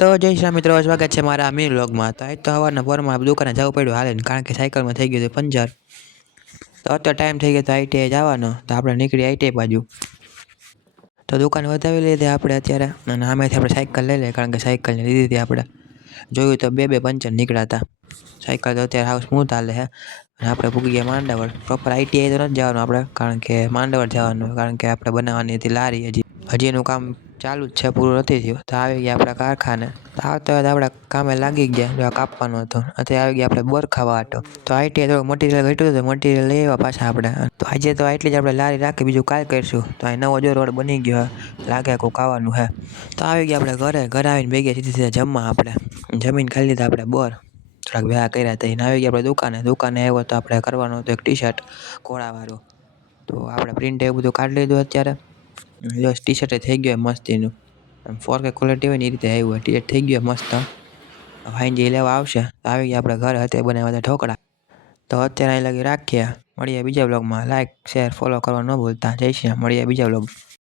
તો જય શ્રી રામ મિત્રો, સ્વાગત છે મારા મીર વ્લોગમાં। તો આજ તો સવારના પોરમાં દુકાને જવું પડ્યું હાલે, કારણ કે સાયકલમાં થઈ ગયું હતું પંચર। તો અત્યારે ટાઈમ થઈ ગયો તો આઈટીઆઈ જવાનો, તો આપણે નીકળી આઈટીઆઈ બાજુ। તો દુકાન વધાવી લીધી આપણે અત્યારે, અને આમાંથી આપણે સાયકલ લઈ લઈએ, કારણ કે સાયકલની લીધી હતી આપણે। જોયું તો બે પંચર નીકળ્યા હતા। સાયકલ તો અત્યારે હાવ સ્મૂથ હાલે છે, અને આપણે પૂગી ગયા માંડવડ। પ્રોપર આઈટીઆઈ તો નથી જવાનું આપણે, કારણ કે માંડવડ જવાનું, કારણ કે આપણે બનાવવાની હતી લારી। હજી એનું કામ ચાલુ જ છે, પૂરું નથી થયું। તો આવી ગયા આપણા કારખાને। તો આવતા હોય તો આપણે કામે લાગી ગયા, જો કાપવાનું હતું। અત્યારે આવી ગયા આપણે બોર ખાવા હાટો। તો આઈટીઆઈ થોડું મટીરિયલ ઘટ્યું હતું, મટીરિયલ લઈ આવ્યા પાછા આપણે। તો આજે તો આટલી જ આપણે લારી રાખી, બીજું કાલ કરીશું। તો અહીં નવો જો રોડ બની ગયો, લાગે કોક આવવાનું છે। તો આવી ગયા આપણે ઘરે આવીને ભેગી સીધા જમવા આપણે। જમીન ખાઈ લીધા આપણે બોર, થોડાક વ્યાહ કર્યા હતા। એને આવી ગયા આપણે દુકાને આવ્યો તો આપણે કરવાનું હતું એક ટી શર્ટ કોળાવાળું। તો આપણે પ્રિન્ટ એવું બધું કાઢી લીધું અત્યારે। જો ટી શર્ટ થઈ ગયું મસ્ત, એનું 4K ક્વોલિટી હોય ને એ રીતે આવ્યું ટી શર્ટ થઈ ગયું મસ્ત। ભાઈ જે લેવા આવશે તો આવી ગયા આપણે ઘરે અત્યારે બનાવ્યા હતા ઢોકળા। તો અત્યારે અહીં લગી રાખીએ, મળીએ બીજા બ્લોગમાં। લાઈક શેર ફોલો કરવા ન ભૂલતા। જય શ્રી રામ, મળીએ બીજા બ્લોગ।